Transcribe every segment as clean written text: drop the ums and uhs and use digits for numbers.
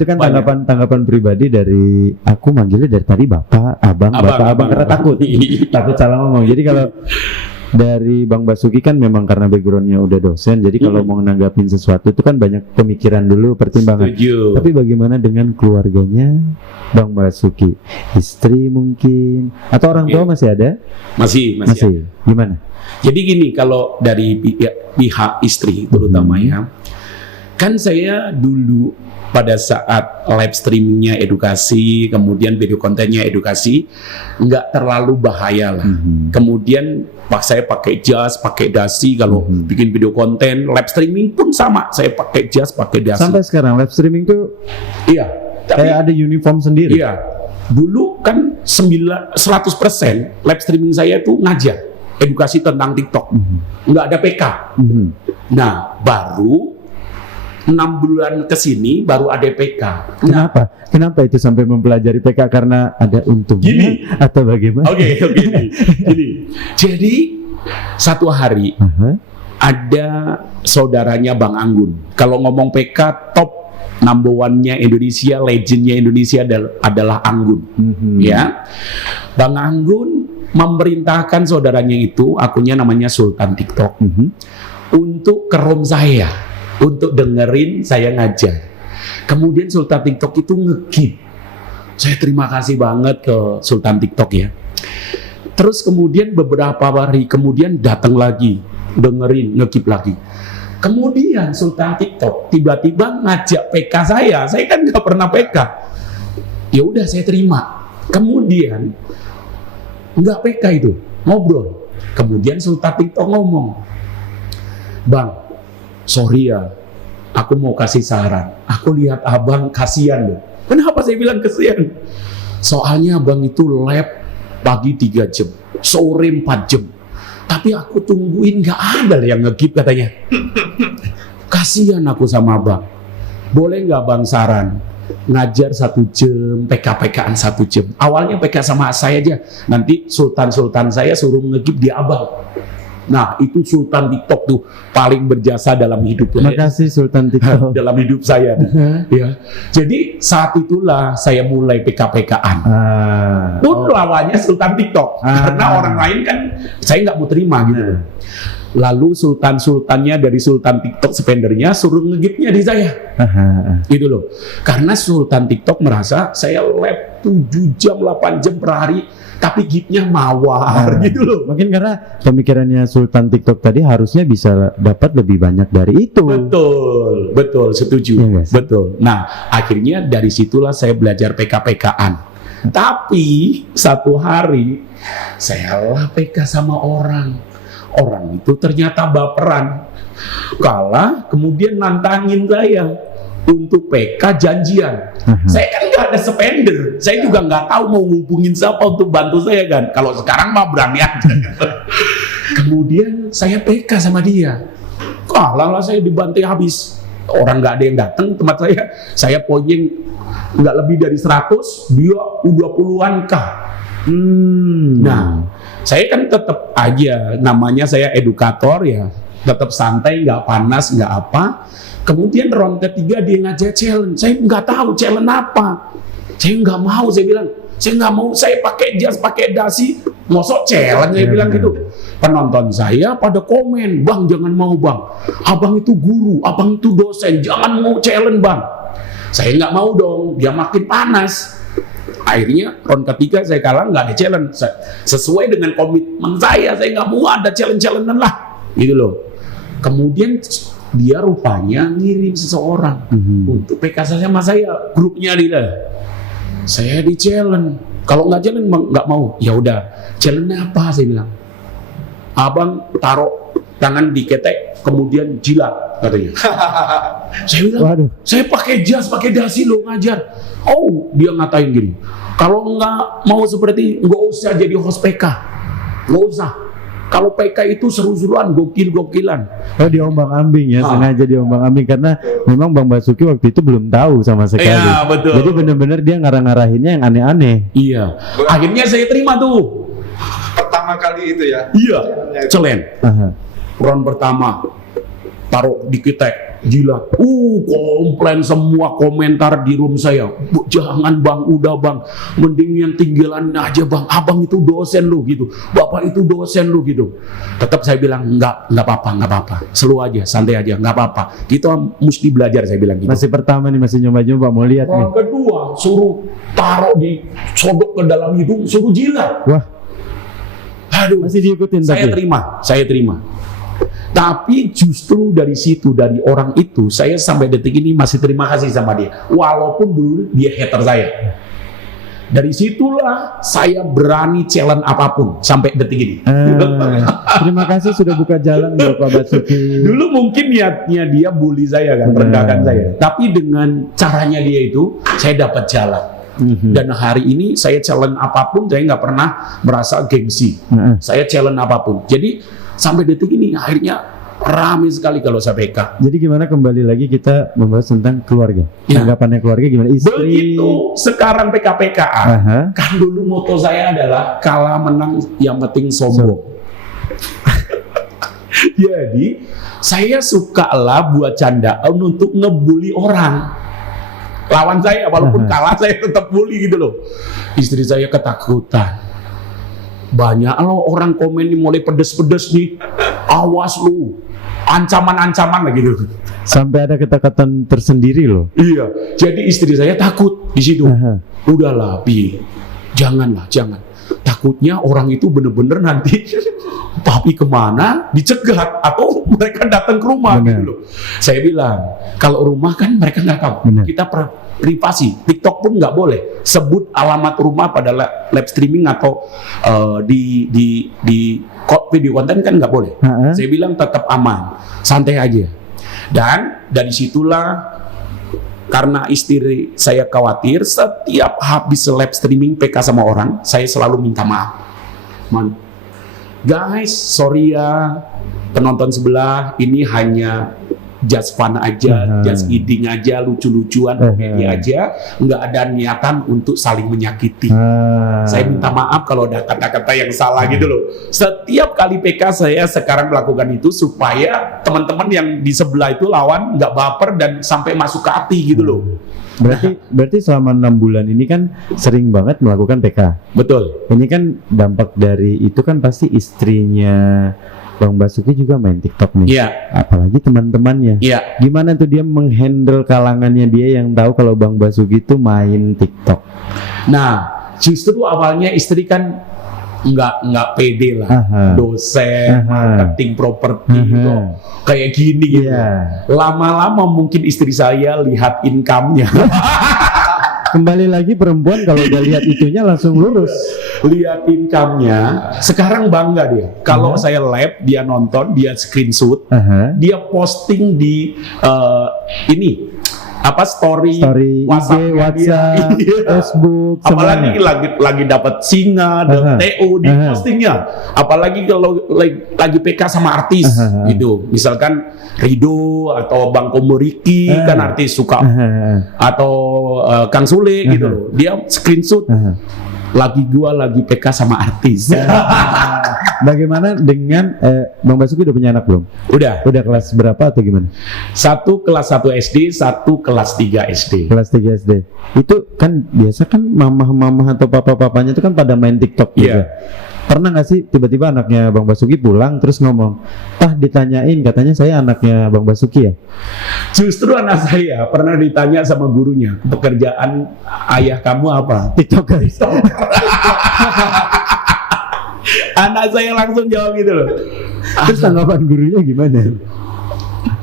itu kan tanggapan pribadi dari aku, manggilnya dari tadi bapak, abang karena takut salah ngomong. Jadi kalau dari Bang Basuki kan memang karena backgroundnya udah dosen, jadi kalau mau nanggapin sesuatu itu kan banyak pemikiran dulu, pertimbangan. Setuju. Tapi bagaimana dengan keluarganya Bang Basuki? Istri mungkin atau orang tua masih ada? Masih ada. Gimana? Jadi gini, kalau dari pihak istri terutama ya, kan saya dulu pada saat live streamingnya edukasi, kemudian video kontennya edukasi, nggak terlalu bahaya lah. Kemudian saya pakai jas, pakai dasi kalau bikin video konten, live streaming pun sama, saya pakai jas, pakai dasi. Sampai sekarang live streaming tuh iya, kayak ada uniform sendiri. Iya, dulu kan 100% live streaming saya itu ngajar, edukasi tentang TikTok, nggak ada PK. Nah, baru 6 bulan ke sini baru ada PK. Kenapa itu sampai mempelajari PK? Karena ada untungnya atau bagaimana? Oke. Gini. Jadi satu hari ada saudaranya Bang Anggun. Kalau ngomong PK top number one-nya Indonesia, legendnya Indonesia adalah Anggun. Ya, Bang Anggun memerintahkan saudaranya itu, akunnya namanya Sultan TikTok, untuk ke room saya, untuk dengerin saya ngajar. Kemudian Sultan TikTok itu nge-keep. Saya terima kasih banget ke Sultan TikTok ya. Terus kemudian beberapa hari kemudian datang lagi, dengerin, nge-keep lagi. Kemudian Sultan TikTok tiba-tiba ngajak PK saya kan nggak pernah PK. Ya udah saya terima. Kemudian nggak PK itu, ngobrol. Kemudian Sultan TikTok ngomong, "Bang, sorry ya, aku mau kasih saran. Aku lihat abang kasihan loh." Kenapa saya bilang kasihan? Soalnya abang itu lab pagi 3 jam, sore 4 jam. Tapi aku tungguin gak ada yang nge-keep katanya. Kasihan aku sama abang. Boleh gak bang saran? Ngajar 1 jam, PK-PKan 1 jam. Awalnya PK sama saya aja. Nanti sultan-sultan saya suruh nge-keep di abang. Nah, itu Sultan TikTok tuh paling berjasa dalam hidup saya. Terima kasih Sultan TikTok. Dalam hidup saya. Ya. Jadi saat itulah saya mulai PK-PKan. Pun lawannya Sultan TikTok. Karena orang lain kan saya nggak mau terima gitu. Lalu sultan-sultannya dari Sultan TikTok spendernya suruh ngegipnya di saya. Gitu loh. Karena Sultan TikTok merasa saya lab 7 jam, 8 jam per hari, tapi gipnya mawar gitu loh. Mungkin karena pemikirannya Sultan TikTok tadi harusnya bisa dapat lebih banyak dari itu. Betul, setuju. Ya, betul. Nah, akhirnya dari situlah saya belajar PK-PKan. Tapi satu hari saya lah PK sama orang. Orang itu ternyata baperan. Kalah, kemudian nantangin saya untuk PK janjian. Saya kan nggak ada spender, saya juga nggak tahu mau ngubungin siapa untuk bantu saya kan. Kalau sekarang mah berani aja. Kemudian saya PK sama dia, kalah lah saya dibantai habis. Orang nggak ada yang datang tempat saya poinnya nggak lebih dari 100, dia udah puluhan K. Nah, saya kan tetap aja, namanya saya edukator ya, tetap santai, nggak panas, nggak apa. Kemudian round ketiga dia ngajak challenge, saya nggak tahu challenge apa. Saya nggak mau, saya bilang, saya nggak mau, saya pakai jas, pakai dasi, mosok challenge, saya bilang gitu. Penonton saya pada komen, "Bang jangan mau bang, abang itu guru, abang itu dosen, jangan mau challenge bang." Saya nggak mau dong, dia makin panas. Akhirnya round ketiga saya kalah, nggak ada challenge. Sesuai dengan komitmen saya nggak mau ada challenge-challengean lah, gitu loh. Kemudian dia rupanya ngirim seseorang untuk PK saya sama saya, grupnya dia. Saya di challenge, kalau nggak challenge nggak mau. Ya udah, challenge apa? Saya bilang, "Abang taruh tangan di ketek, kemudian jilat," katanya. Saya bilang, "Waduh, saya pakai jas, pakai dasi lo ngajar." Oh, dia ngatain gini, "Kalau nggak mau seperti, nggak usah jadi host PK, nggak usah. Kalau PK itu seru-seruan, gokil-gokilan." Oh, diombang-ambing ya, sengaja diombang-ambing karena memang Bang Basuki waktu itu belum tahu sama sekali. Iya, betul. Jadi benar-benar dia ngarah-ngarahinnya yang aneh-aneh. Iya. Akhirnya saya terima tuh. Pertama kali itu ya? Iya, challenge. Round pertama, taruh di ketek, jilat. Komplain semua komentar di room saya. Bu, jangan bang, udah bang, mending yang tinggalan aja bang. Abang itu dosen lu gitu, bapak itu dosen lu gitu. Tetap saya bilang nggak apa-apa. Slow aja, santai aja, nggak apa-apa. Kita mesti belajar, saya bilang gitu. Masih pertama nih, masih nyoba-nyoba, mau lihat nih. Yang kedua, suruh taruh di sodok ke dalam hidung, suruh jilat. Wah, Aduh, masih diikutin saya tapi. terima. Tapi justru dari situ, dari orang itu, saya sampai detik ini masih terima kasih sama dia. Walaupun dulu dia hater saya. Dari situlah saya berani challenge apapun sampai detik ini. Terima kasih sudah buka jalan Bapak Basuki. Dulu mungkin niatnya dia bully saya kan, rendahkan saya. Tapi dengan caranya dia itu, saya dapat jalan. Dan hari ini saya challenge apapun, saya nggak pernah merasa gengsi. Saya challenge apapun. Jadi sampai detik ini akhirnya ramai sekali kalau saya PK. Jadi gimana, kembali lagi kita membahas tentang keluarga. Ya. Tanggapannya keluarga gimana? Istri. Begitu sekarang PK-PKan. Kan dulu moto saya adalah kalah menang yang penting sombong. Jadi saya suka lah buat candaan untuk ngebully orang. Lawan saya, walaupun kalah saya tetap bully gitu loh. Istri saya ketakutan. Banyak loh orang komen nih mulai pedes-pedes nih. Awas lu, ancaman-ancaman lah gitu. Sampai ada ketakutan tersendiri loh. Iya, jadi istri saya takut di situ. Udahlah, Pi, jangan. Takutnya orang itu bener-bener nanti papi kemana dicegat atau mereka datang ke rumah gitu loh. Saya bilang, kalau rumah kan mereka nggak tahu. Kita privasi. TikTok pun nggak boleh sebut alamat rumah pada live streaming atau di video konten kan nggak boleh. Saya bilang tetap aman, santai aja. Dan dari situlah, karena istri saya khawatir, setiap habis live streaming PK sama orang, saya selalu minta maaf. Guys, sorry ya, penonton sebelah, ini hanya just fun aja, just kidding aja, lucu-lucuan, komedi aja, nggak ada niatan untuk saling menyakiti. Saya minta maaf kalau ada kata-kata yang salah gitu loh. Setiap kali PK saya sekarang melakukan itu supaya teman-teman yang di sebelah itu lawan nggak baper dan sampai masuk ke hati gitu loh. Berarti selama 6 bulan ini kan sering banget melakukan PK. Betul. Ini kan dampak dari itu kan pasti istrinya Bang Basuki juga main TikTok nih. Iya. Apalagi teman-temannya. Iya. Gimana tuh dia menghandle kalangannya dia yang tahu kalau Bang Basuki itu main TikTok? Nah, justru awalnya istri kan nggak pede lah. Dosen, marketing properti, kayak gini gitu. Lama-lama mungkin istri saya lihat income-nya. Kembali lagi perempuan kalau udah lihat itunya langsung lurus. Lihat income-nya, sekarang bangga dia. Kalau saya live, dia nonton, dia screenshot, dia posting di ini apa story WhatsApp, Facebook, apalagi lagi dapat singa dan TO di postingnya. Apalagi kalau lagi PK sama artis gitu, misalkan Rido atau Bang Komoriki kan artis suka, atau Kang Sule gitu loh, dia screenshot. Lagi PK sama artis. Bagaimana dengan Bang Basuki udah punya anak belum? Udah kelas berapa atau gimana? Satu kelas 1 SD, satu kelas 3 SD. Kelas 3 SD. Itu kan biasa kan mamah-mamah atau papa-papanya itu kan pada main TikTok juga. Pernah nggak sih tiba-tiba anaknya Bang Basuki pulang terus ngomong, ditanyain katanya saya anaknya Bang Basuki ya? Justru anak saya pernah ditanya sama gurunya, pekerjaan ayah kamu apa? TikToker. Anak saya langsung jawab gitu loh. Terus tanggapan gurunya gimana?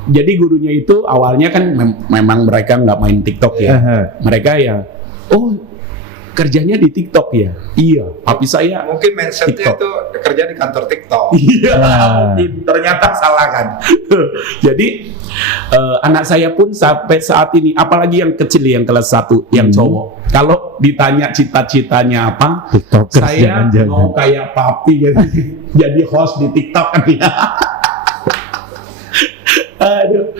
Jadi gurunya itu awalnya kan memang mereka nggak main TikTok ya. Mereka ya, kerjanya di TikTok ya? Iya, papi saya mungkin mindsetnya itu kerja di kantor TikTok. Iya, mungkin ternyata salah kan. Jadi anak saya pun sampai saat ini, apalagi yang kecil yang kelas 1 yang cowok, kalau ditanya cita-citanya apa, TikTokers, saya mau kayak papi gitu. Jadi host di TikTok kan ya. Aduh.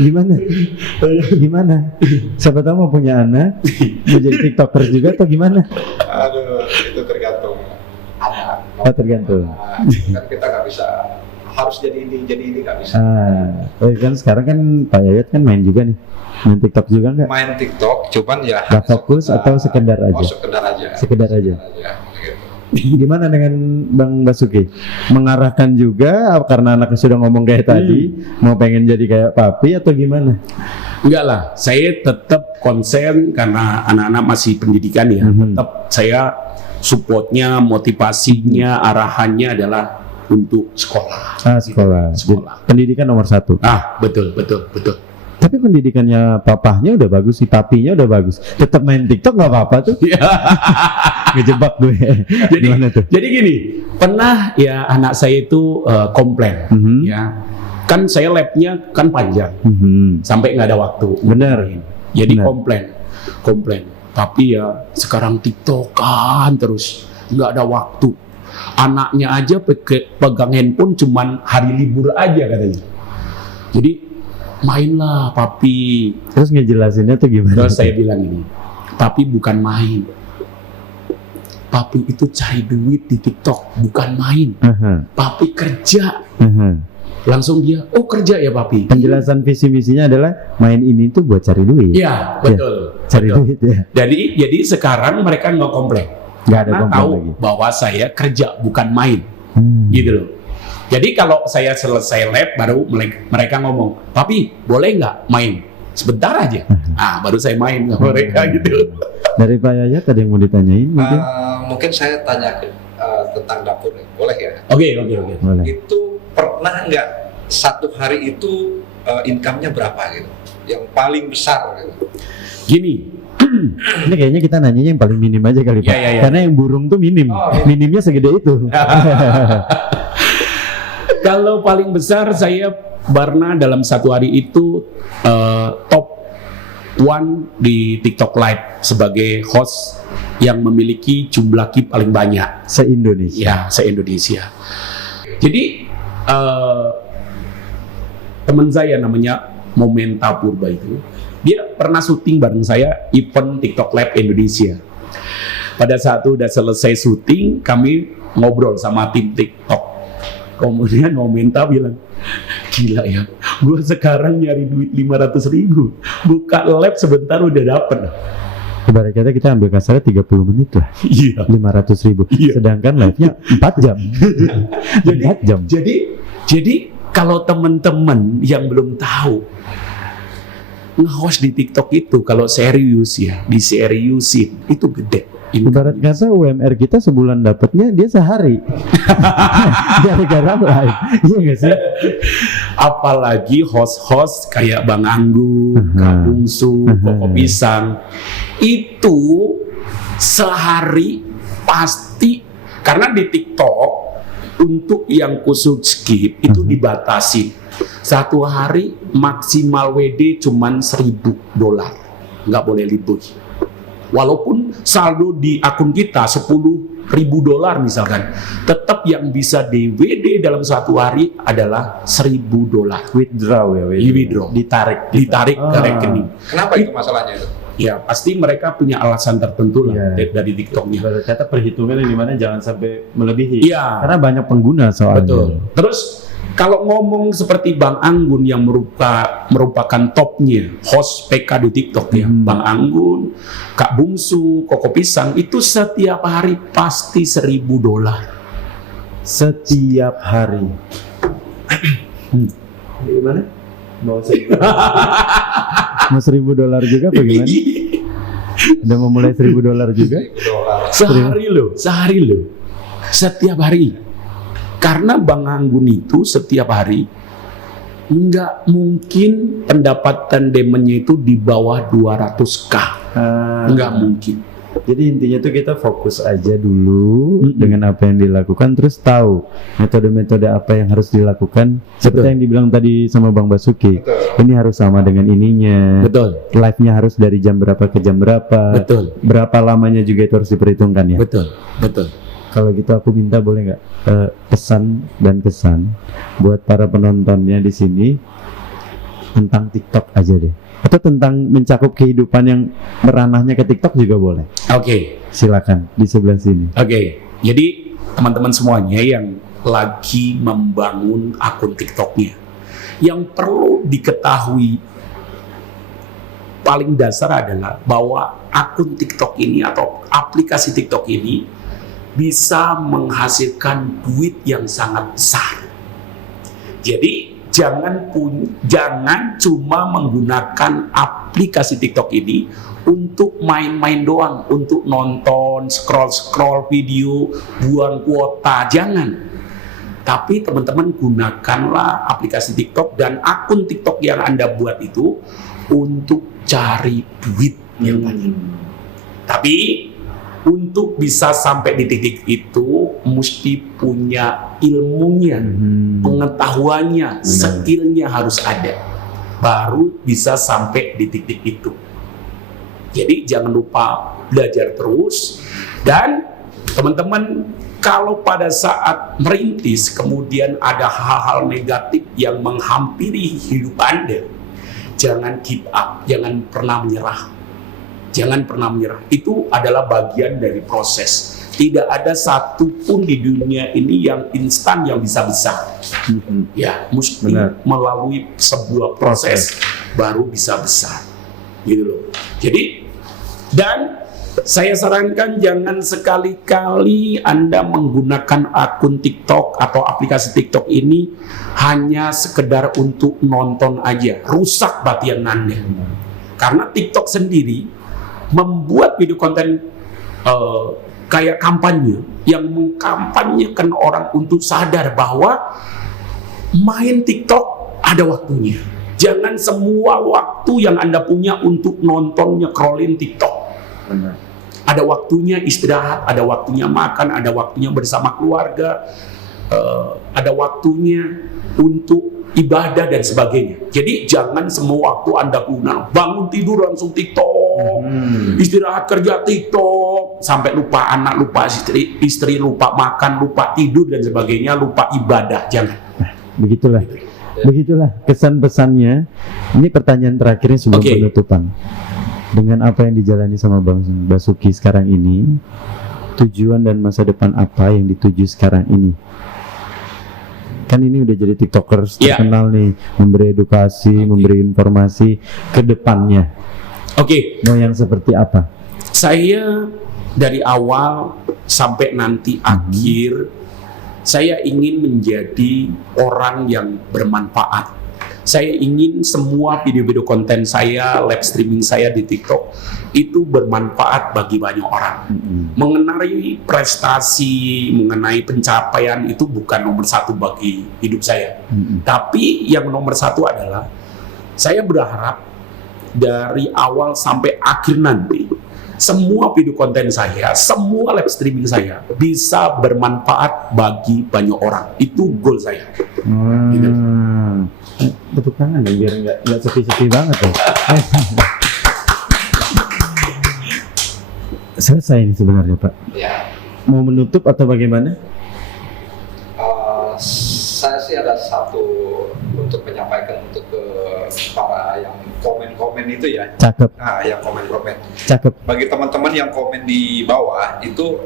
Gimana? Siapa tahu mau punya anak, mau jadi TikTokers juga atau gimana? Aduh, itu tergantung anak. Tergantung. Kan kita nggak bisa harus jadi ini nggak bisa. Kan sekarang kan Pak Yayat kan main juga nih, main TikTok juga nggak? Main TikTok, cuman ya Nggak fokus atau sekedar aja? sekedar aja. Sekedar aja. Gitu. Gimana dengan Bang Basuki? Mengarahkan juga karena anaknya sudah ngomong kayak tadi, mau pengen jadi kayak papi atau gimana? Enggak lah, saya tetap konsen karena anak-anak masih pendidikan ya. Tetap saya supportnya, motivasinya, arahannya adalah untuk sekolah. Sekolah. Sekolah. Pendidikan nomor 1. Betul. Tapi pendidikannya papahnya udah bagus, si papinya udah bagus. Tetap main TikTok nggak apa-apa tuh. Ngejebak gue. Gimana tuh? Jadi gini, pernah ya anak saya itu komplain, ya kan saya labnya kan panjang, sampai nggak ada waktu. Bener. Jadi Bener. komplain. Tapi ya sekarang TikTokan terus, nggak ada waktu. Anaknya aja pegang handphone cuman hari libur aja katanya. Jadi mainlah papi. Terus ngejelasinnya tuh gimana? Terus saya bilang ini, papi bukan main. Papi itu cari duit di TikTok, bukan main. Papi kerja. Langsung dia, oh kerja ya papi. Penjelasan visi misinya adalah main ini tuh buat cari duit. Iya, betul. Cari duit ya. Jadi sekarang mereka nggak komplain. Nggak ada Karena komplain tahu lagi. bahwa saya kerja bukan main. Gitu loh. Jadi kalau saya selesai lab baru mereka ngomong, papi boleh nggak main sebentar aja? Baru saya main sama mereka gitu. Dari Pak Yayat ada yang mau ditanyain mungkin? Mungkin saya tanya tentang dapur, boleh ya? Oke. Boleh. Itu pernah nggak satu hari itu income-nya berapa gitu? Yang paling besar gitu? Gini, Ini kayaknya kita nanyanya yang paling minim aja kali Pak. Iya. Karena yang burung tuh minim. Minimnya segede itu. kalau paling besar saya pernah dalam satu hari itu top 1 di TikTok Live sebagai host yang memiliki jumlah KIP paling banyak. Se-Indonesia. Ya, se-Indonesia. Jadi teman saya namanya Momenta Purba itu, dia pernah syuting bareng saya event TikTok Live Indonesia. Pada saat itu udah selesai syuting, kami ngobrol sama tim TikTok. Kemudian Momenta bilang, gila ya, gue sekarang nyari duit 500.000, buka lab sebentar udah dapet. Ibarat kata kita ambil kasarnya 30 menit lah. Iya. 500.000. Iya. Sedangkan live-nya 4 jam. 4 jam. Jadi kalau teman-teman yang belum tahu, nge-host di TikTok itu kalau serius ya, diseriusin itu gede. Ibarat kata UMR kita sebulan dapatnya dia sehari. Gara-gara live. Iya nggak sih? Apalagi host-host kayak Bang Anggun, Kak Bungsu, Koko Pisang, itu sehari pasti, karena di TikTok untuk yang khusus skip itu dibatasi. Satu hari maksimal WD cuman $1.000, nggak boleh lebih. Walaupun saldo di akun kita $10.000 misalkan, tetap yang bisa di WD dalam satu hari adalah $1.000. Withdraw ya, Withdraw. Ditarik ke rekening. Kenapa itu masalahnya itu? Ya pasti mereka punya alasan tertentu lah dari TikToknya. Ibarat kata perhitungan di mana jangan sampai melebihi. Iya. Karena banyak pengguna soalnya. Betul. Terus kalau ngomong seperti Bang Anggun yang merupakan topnya host PK di TikTok ya, Bang Anggun, Kak Bungsu, Koko Pisang itu setiap hari pasti $1.000. Setiap hari. Gimana? Mau $1.000 juga apa gimana? Udah mau mulai $1.000 juga? Sehari loh. Setiap hari. Karena Bang Anggun itu setiap hari nggak mungkin pendapatan demennya itu di bawah 200.000. Nggak mungkin. Jadi intinya tuh kita fokus aja dulu dengan apa yang dilakukan, terus tahu metode-metode apa yang harus dilakukan. Seperti yang dibilang tadi sama Bang Basuki. Ini harus sama dengan ininya. Betul. Live-nya harus dari jam berapa ke jam berapa. Betul. Berapa lamanya juga itu harus diperhitungkan ya. Betul. Kalau gitu aku minta boleh nggak pesan dan kesan buat para penontonnya di sini tentang TikTok aja deh, atau tentang mencakup kehidupan yang meranahnya ke TikTok juga boleh. Oke. Silakan di sebelah sini. Oke. Jadi teman-teman semuanya yang lagi membangun akun TikToknya. Yang perlu diketahui paling dasar adalah bahwa akun TikTok ini atau aplikasi TikTok ini bisa menghasilkan duit yang sangat besar. Jadi jangan cuma menggunakan aplikasi TikTok ini untuk main-main doang, untuk nonton, scroll video, buang kuota, jangan. Tapi teman-teman gunakanlah aplikasi TikTok dan akun TikTok yang Anda buat itu untuk cari duit yang banyak. Tapi untuk bisa sampai di titik itu mesti punya ilmunya, pengetahuannya, skillnya harus ada. Baru bisa sampai di titik itu. Jadi jangan lupa belajar terus. Dan teman-teman, kalau pada saat merintis kemudian ada hal-hal negatif yang menghampiri hidup Anda, jangan give up, jangan pernah menyerah. Jangan pernah menyerah. Itu adalah bagian dari proses. Tidak ada satupun di dunia ini yang instan yang bisa besar. Ya, mesti melalui sebuah proses baru bisa besar. Gitu loh. Jadi, dan saya sarankan jangan sekali-kali Anda menggunakan akun TikTok atau aplikasi TikTok ini hanya sekedar untuk nonton aja. Rusak batin Anda. Karena TikTok sendiri membuat video konten kayak kampanye yang mengkampanyekan orang untuk sadar bahwa main TikTok ada waktunya. Jangan semua waktu yang Anda punya untuk nonton, nge-scrollin TikTok. Benar. Ada waktunya istirahat, ada waktunya makan, ada waktunya bersama keluarga, ada waktunya untuk ibadah dan sebagainya. Jadi jangan semua waktu Anda guna, bangun tidur langsung TikTok, istirahat kerja TikTok, sampai lupa anak, lupa istri, lupa makan, lupa tidur dan sebagainya, lupa ibadah. Jangan. Begitulah kesan pesannya. Ini pertanyaan terakhirnya sebelum penutupan. Dengan apa yang dijalani sama Bang Basuki sekarang ini, tujuan dan masa depan apa yang dituju sekarang ini? Kan ini udah jadi TikTokers terkenal nih, memberi edukasi, memberi informasi ke depannya. Mau yang seperti apa? Saya dari awal sampai nanti akhir, saya ingin menjadi orang yang bermanfaat. Saya ingin semua video-video konten saya, live streaming saya di TikTok itu bermanfaat bagi banyak orang. Mengenai prestasi, mengenai pencapaian itu bukan nomor satu bagi hidup saya. Tapi yang nomor satu adalah saya berharap dari awal sampai akhir nanti semua video konten saya, semua live streaming saya bisa bermanfaat bagi banyak orang. Itu goal saya. Gitu. Tepuk tangan ya, biar nggak sepi-sepi banget ya. Selesai ini sebenarnya Pak. Ya. Mau menutup atau bagaimana? Saya sih ada satu untuk menyampaikan untuk ke para yang komen-komen itu ya. Cakep. Nah, yang komen-komen. Cakep. Bagi teman-teman yang komen di bawah itu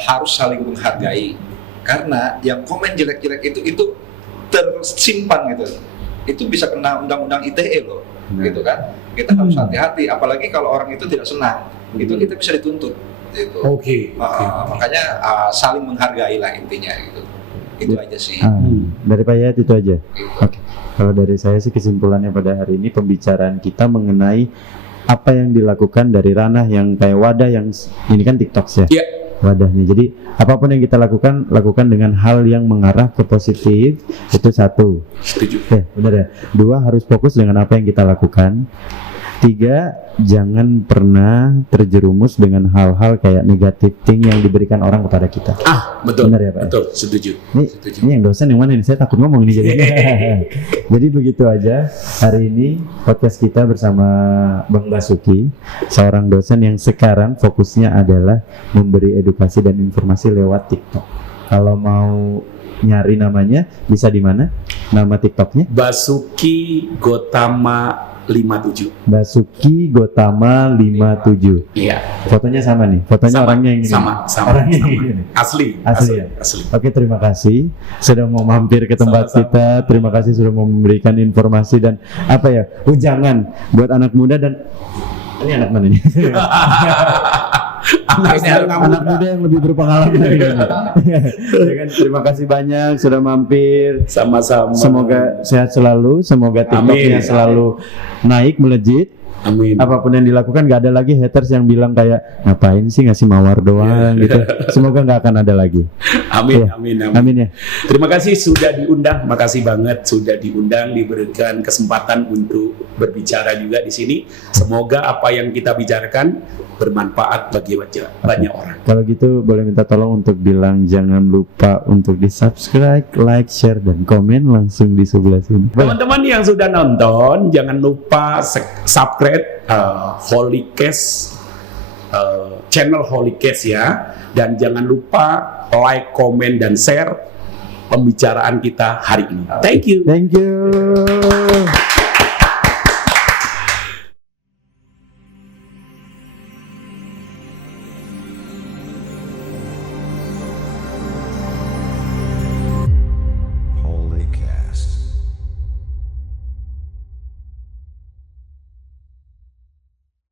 harus saling menghargai. Karena yang komen jelek-jelek itu tersimpan gitu. Itu bisa kena undang-undang ITE loh, gitu kan. Kita harus hati-hati, apalagi kalau orang itu tidak senang, itu kita bisa dituntut. Gitu. Makanya saling menghargai lah intinya gitu. Itu aja sih. Dari Pak Yayat itu aja. Gitu. Kalau dari saya sih kesimpulannya pada hari ini pembicaraan kita mengenai apa yang dilakukan dari ranah yang kayak wadah yang ini kan TikTok ya. Wadahnya. Jadi apapun yang kita lakukan dengan hal yang mengarah ke positif. Itu satu. Setuju. Benar ya. Dua, harus fokus dengan apa yang kita lakukan. Tiga, jangan pernah terjerumus dengan hal-hal kayak negatif thing yang diberikan orang kepada kita. Betul. Benar ya Pak? Betul, setuju. Ini yang dosen yang mana ini? Saya takut ngomong ini jadi. Jadi begitu aja hari ini podcast kita bersama Bang Basuki, seorang dosen yang sekarang fokusnya adalah memberi edukasi dan informasi lewat TikTok. Kalau mau nyari namanya bisa di mana? Nama TikToknya? Basuki Gotama 57. Basuki Gotama 57. Iya. Fotonya sama nih. Fotonya Sama, orangnya yang ini. sama. Orangnya yang ini nih. Asli. Asli ya? Asli. Oke, terima kasih sudah mau mampir ke tempat Sama-sama. kita. Terima kasih sudah mau memberikan informasi dan apa ya, ujangan buat anak muda. Dan ini anak mana nih? Anak muda yang lebih berpengalaman. Ya kan, terima kasih banyak sudah mampir. Sama-sama. Semoga sehat selalu, semoga TikToknya Amin. selalu naik melejit. Amin. Apapun yang dilakukan gak ada lagi haters yang bilang kayak ngapain sih ngasih mawar doang gitu. Semoga nggak akan ada lagi. Amin, Ya. amin, amin. Amin ya. Terima kasih sudah diundang, makasih banget sudah diundang, diberikan kesempatan untuk berbicara juga di sini. Semoga apa yang kita bicarakan bermanfaat bagi banyak orang. Kalau gitu boleh minta tolong untuk bilang jangan lupa untuk di subscribe, like, share, dan komen langsung di sebelah sini. Teman-teman yang sudah nonton, jangan lupa subscribe Holy Case, channel Holy Case ya, dan jangan lupa like, komen, dan share pembicaraan kita hari ini. Thank you. Thank you.